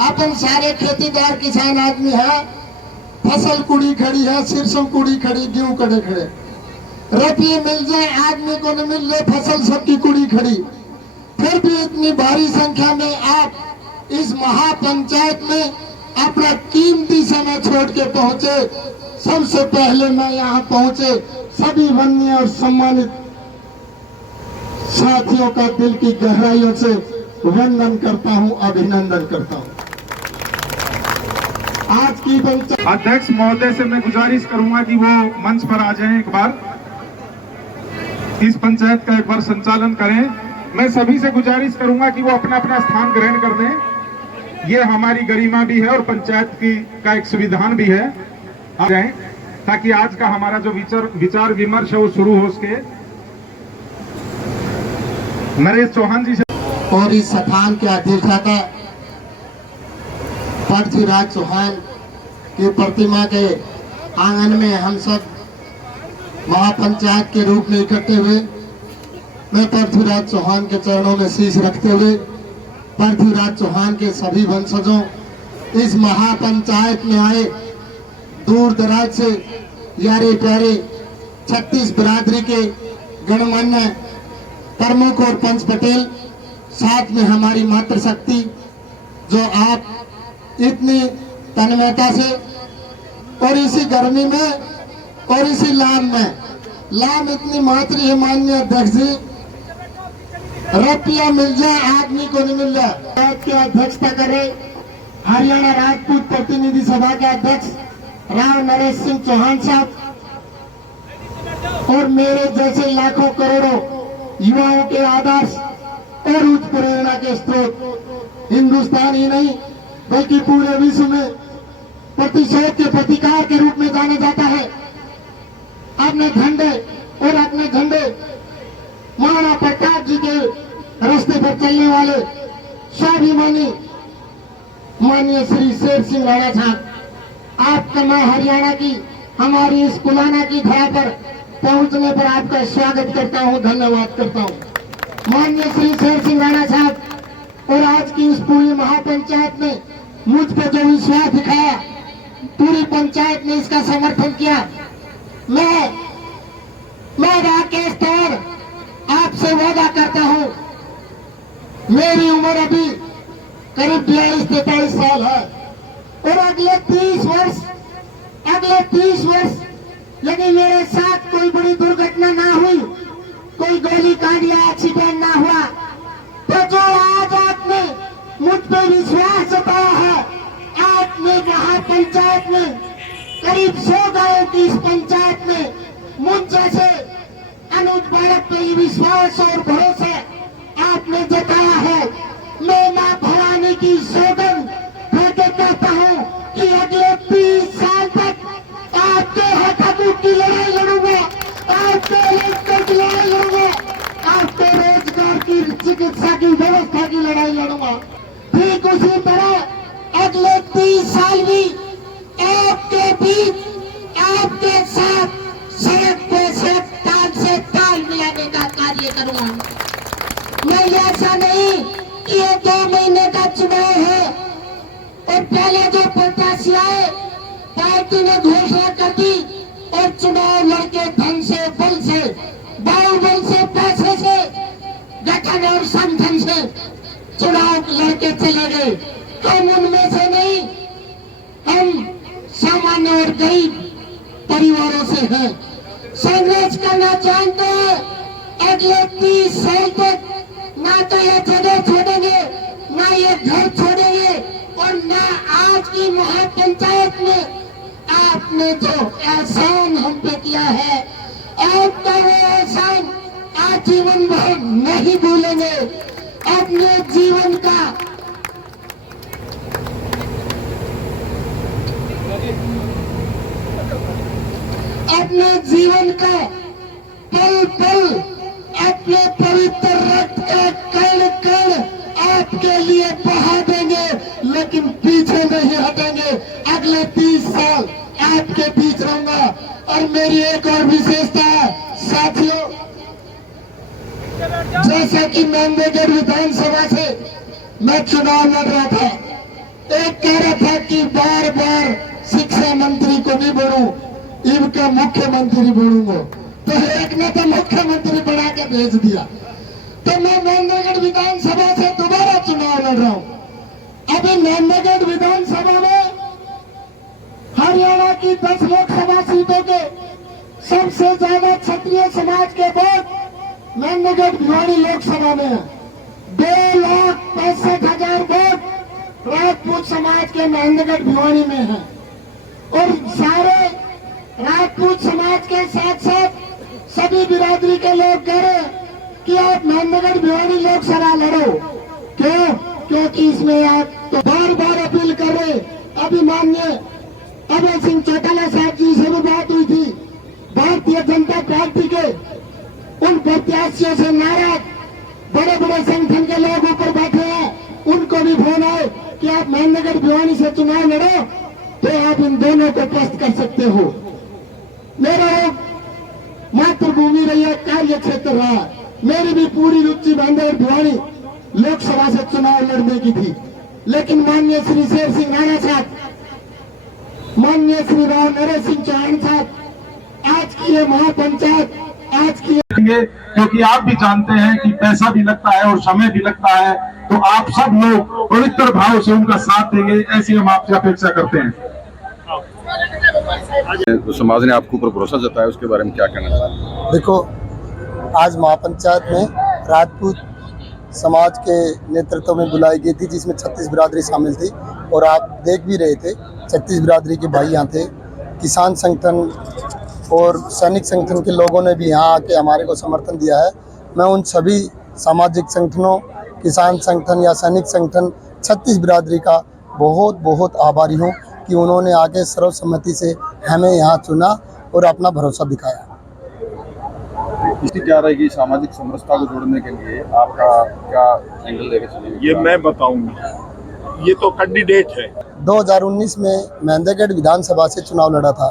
अपन सारे खेतीदार किसान आदमी है, फसल कुड़ी खड़ी है, सिरसों कुड़ी खड़ी, गेहूं कड़े खड़े, रुपये मिल जाए आदमी को न मिल रहे, फसल सबकी कुड़ी खड़ी। फिर भी इतनी भारी संख्या में आप इस महापंचायत में अपना कीमती समय छोड़ के पहुंचे। सबसे पहले मैं यहाँ पहुंचे सभी माननीय और सम्मानित साथियों का दिल की गहराइयों से वंदन करता हूँ, अभिनंदन करता हूँ। आज की पंचायत अध्यक्ष महोदय से मैं गुजारिश करूंगा कि वो मंच पर आ जाएं, एक बार इस पंचायत का एक बार संचालन करें। मैं सभी से गुजारिश करूंगा कि वो अपना अपना स्थान ग्रहण कर दें। ये हमारी गरिमा भी है और पंचायत की का एक संविधान भी है। आ जाएं ताकि आज का हमारा जो विचार विमर्श है वो शुरू हो सके। नरेश चौहान जी से और इस स्थान के अध्यक्षता पृथ्वीराज चौहान की प्रतिमा के आंगन में हम सब महापंचायत के रूप में इकट्ठे हुए। मैं पृथ्वीराज चौहान के चरणों में शीश रखते हुए पृथ्वीराज चौहान के सभी वंशजों, इस महापंचायत में आए दूर दराज से यारे प्यारे 36 बिरादरी के गणमान्य प्रमुख और पंच पटेल, साथ में हमारी मातृशक्ति जो आप इतनी तन्मयता से और इसी गर्मी में और इसी लाम इतनी मात्र है। माननीय अध्यक्ष जी, रुपया मिल जाए आदमी को नहीं मिल जाए। की अध्यक्षता करे हरियाणा राजपूत प्रतिनिधि सभा के अध्यक्ष राव नरेश सिंह चौहान साहब और मेरे जैसे लाखों करोड़ों युवाओं के आदर्श और उच्च प्रेरणा के स्रोत हिंदुस्तान ही नहीं बल्कि पूरे विश्व में प्रतिशोध के प्रतिकार के रूप में जाना जाता है। अपने झंडे और अपने झंडे महाराणा प्रताप जी के रास्ते पर चलने वाले स्वाभिमानी माननीय श्री शेर सिंह राणा साहब, आपका मैं हरियाणा की हमारी इस कुलाना की धरा पर पहुंचने पर आपका स्वागत करता हूं, धन्यवाद करता हूं। माननीय श्री शेर सिंह राणा साहब और आज की इस पूरी महापंचायत ने मुझ पर जो विश्वास दिखाया, पूरी पंचायत ने इसका समर्थन किया। मैं राकेश तौर आपसे वादा करता हूं, मेरी उम्र अभी करीब 42-43 साल है और अगले 30 वर्ष यदि मेरे साथ कोई बड़ी दुर्घटना ना हुई, कोई गोली कांड या एक्सीडेंट ना हुआ, तो जो आज आपने मुझ पर विश्वास जताया है, आपने महापंचायत में करीब 100 गांवों की इस पंचायत में मुझ जैसे अनुज बालक पे विश्वास और भरोसा आपने जताया है। मैं मां भवानी की सौगंध देके कहता हूं कि अगले 30 साल तक आपके हकों की लड़ाई लड़ूंगा, आपके इलेक्शन की लड़ाई लड़ूंगा, आपके रोजगार की, चिकित्सा की व्यवस्था की लड़ाई लड़ूंगा। ठीक उसी तरह अगले 30 साल भी आपके बीच, आपके साथ सड़क पे सड़क, ताल से ताल मिलाने का कार्य करूंगा। मैं ऐसा नहीं कि ये 2 महीने का चुनाव है और पहले जो प्रत्याशी आए पार्टी ने घोषणा कर दी और चुनाव लड़के धन से, बल से, बाहुबल से, पैसे से, गठन और संगठन से चुनाव लड़के चले गए। हम उनमें से नहीं, हम सामान्य और गरीब परिवारों से हैं। संघर्ष करना जानते हैं। अगले 30 साल तक ना तो ये जगह छोड़ेंगे, ना ये घर छोड़ेंगे और ना आज की महापंचायत में आपने जो एहसान हम पे किया है, आपका वो एहसान आजीवन भर नहीं भूलेंगे। अपने जीवन का पल पल अपने पवित्र रक्त का कण कण आपके लिए बहा देंगे, लेकिन पीछे नहीं हटेंगे। अगले 30 साल आपके बीच रहूंगा। और मेरी एक और विशेषता है साथियों, जैसे कि नंदेगढ़ विधानसभा से मैं चुनाव लड़ रहा था, एक कह रहा था कि बार बार शिक्षा मंत्री को नहीं बनूं, इनका मुख्यमंत्री बनूंगा, तो एक ने तो मुख्यमंत्री बना के भेज दिया। तो मैं मेहंदीगढ़ विधानसभा से दोबारा चुनाव लड़ रहा हूं। अभी मेहंदीगढ़ विधानसभा में हरियाणा की 10 लोकसभा सीटों के सबसे ज्यादा क्षत्रिय समाज के वोट मेहंदीगढ़ भिवानी लोकसभा में है। 2,65,000 वोट राजपूत समाज के मेहंदीगढ़ भिवानी में है। और सारे राजपूत समाज के साथ साथ सभी बिरादरी के लोग कह रहे हैं कि आप मेहंदीगढ़ भिवानी लोकसभा लड़ो। क्यों? क्योंकि इसमें आप तो बार बार अपील कर रहे। अभी माननीय अभय सिंह चौटाला साहब जी से भी बात हुई थी। भारतीय जनता पार्टी के उन प्रत्याशियों से नाराज बड़े बड़े संगठन के लोग ऊपर बैठे हैं, उनको भी फोन आए कि आप मेहंदीगढ़ भिवानी से चुनाव लड़ो तो आप इन दोनों को पस्त कर सकते हो। मेरा एक मातृभूमि रही है, कार्य क्षेत्र रहा। मेरी भी पूरी रुचि मेहंदीगढ़ भिवानी लोकसभा से चुनाव लड़ने की थी, लेकिन माननीय श्री शेर सिंह राणा साहब, माननीय श्री राव नरेश सिंह चौहान साहब आज की ये महापंचायत आज की क्योंकि आप भी जानते हैं कि पैसा भी लगता है और समय भी लगता है, तो आप सब लोग पवित्र भाव से उनका साथ देंगे, ऐसी हम आपसे अपेक्षा करते हैं। तो समाज ने आपके ऊपर भरोसा जताया, उसके बारे में क्या कहना चाहते हैं? देखो, आज महापंचायत में राजपूत समाज के नेतृत्व में बुलाई गई थी, जिसमें 36 बिरादरी शामिल थी और आप देख भी रहे थे 36 बिरादरी के भाई यहाँ थे। किसान संगठन और सैनिक संगठन के लोगों ने भी यहाँ आके हमारे को समर्थन दिया है। मैं उन सभी सामाजिक संगठनों, किसान संगठन या सैनिक संगठन 36 बिरादरी का बहुत बहुत आभारी हूँ कि उन्होंने आके सर्वसम्मति से हमें यहाँ चुना और अपना भरोसा दिखाया। इसकी क्या रहेगी सामाजिक समरसता को जोड़ने के लिए आपका क्या एंगल लेके चलेंगे? ये मैं बताऊंगा, ये तो कैंडिडेट है। 2019 में मेहंदीगढ़ विधानसभा से चुनाव लड़ा था।